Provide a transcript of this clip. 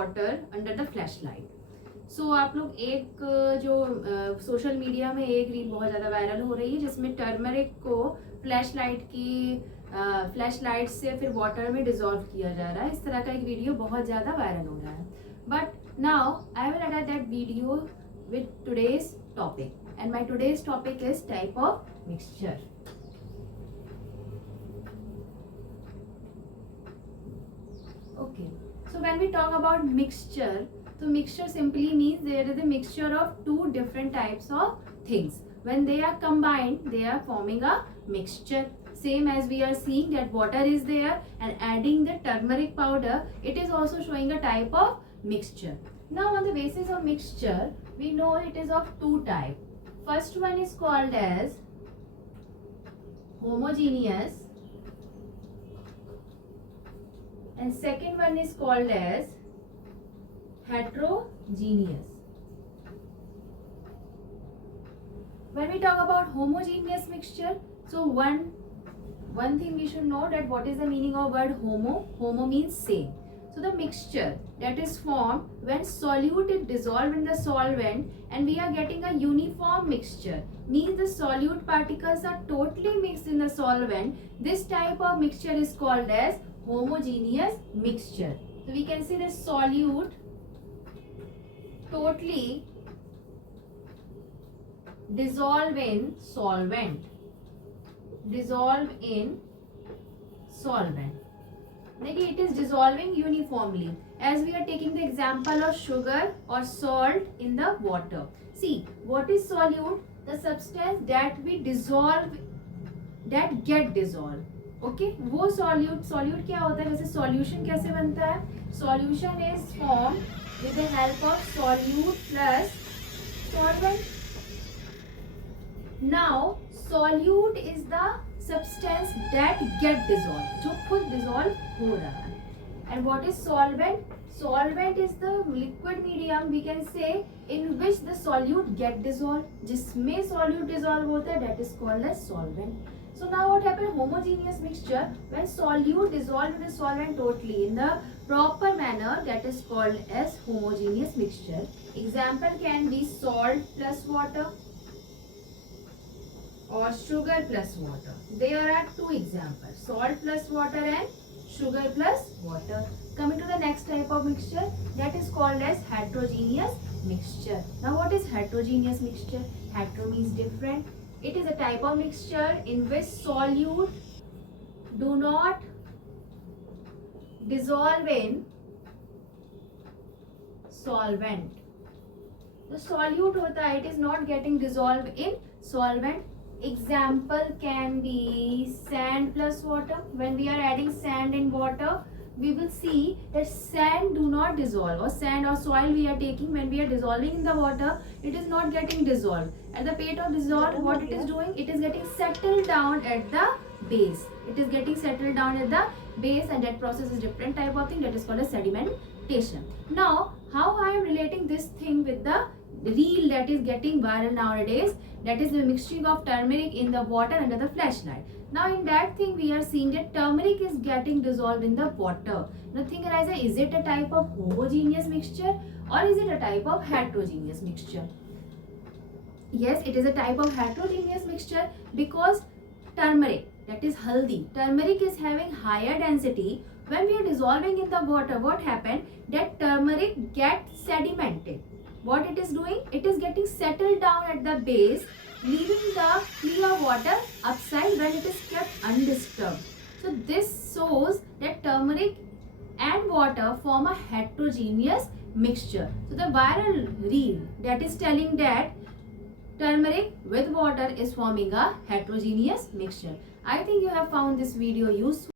water under the flashlight. सो आप लोग एक जो सोशल मीडिया में एक रील बहुत ज़्यादा वायरल हो रही है जिसमें टर्मरिक को फ्लैश लाइट से फिर वाटर में डिजोल्व किया जा रहा है. इस तरह का एक वीडियो बहुत ज़्यादा वायरल हो रहा है. But now I will attach that video with today's topic, and my today's topic is type of mixture. Okay, so when we talk about mixture, so mixture simply means there is a mixture of two different types of things. When they are combined, they are forming a mixture. Same as we are seeing that water is there and adding the turmeric powder, it is also showing a type of mixture. Now on the basis of mixture, we know it is of two types. First one is called as homogeneous, and second one is called as heterogeneous. When we talk about homogeneous mixture, so one thing we should know that what is the meaning of word homo. Homo means same. So the mixture that is formed when solute is dissolved in the solvent and we are getting a uniform mixture, means the solute particles are totally mixed in the solvent. This type of mixture is called as homogeneous mixture. So we can see the solute totally dissolve in solvent. Maybe it is dissolving uniformly. As we are taking the example of sugar or salt in the water. See, what is solute? The substance that we dissolve, that get dissolved. Okay वो solute क्या होता है? वैसे solution कैसे बनता है? Solution is form with the help of solute plus solvent. Now solute is the substance that get dissolve, जो खुद डिसॉल्व हो रहा है. And what is solvent? Solvent is the liquid medium we can say in which the solute get dissolve, जिसमें solute dissolve होता है, that is called as solvent. So now what happened? Homogeneous mixture, when solute dissolved in the solvent totally in the proper manner, that is called as homogeneous mixture. Example can be salt plus water or sugar plus water. There are two examples, salt plus water and sugar plus water. Coming to the next type of mixture, that is called as heterogeneous mixture. Now what is heterogeneous mixture? Hetero means different. It is a type of mixture in which solute do not dissolve in solvent. The solute होता है, it is not getting dissolved in solvent. Example can be sand plus water. When we are adding sand in water, we will see that sand do not dissolve, or sand or soil we are taking, when we are dissolving in the water, it is not getting dissolved. At the rate of dissolve, what it is doing, it is getting settled down at the base. It is getting settled down at the base, and that process is different type of thing, that is called as sedimentation. Now, how I am relating this thing with the reel that is getting viral nowadays, that is the mixing of turmeric in the water under the flashlight. Now in that thing we are seeing that turmeric is getting dissolved in the water. Now think arises, is it a type of homogeneous mixture or is it a type of heterogeneous mixture? Yes, it is a type of heterogeneous mixture because turmeric, that is haldi, turmeric is having higher density. When we are dissolving in the water, what happened? That turmeric gets sedimented. What it is doing? It is getting settled down at the base, leaving the clear water upside when it is kept undisturbed. So this shows that turmeric and water form a heterogeneous mixture. So the viral reel that is telling that turmeric with water is forming a heterogeneous mixture. I think you have found this video useful.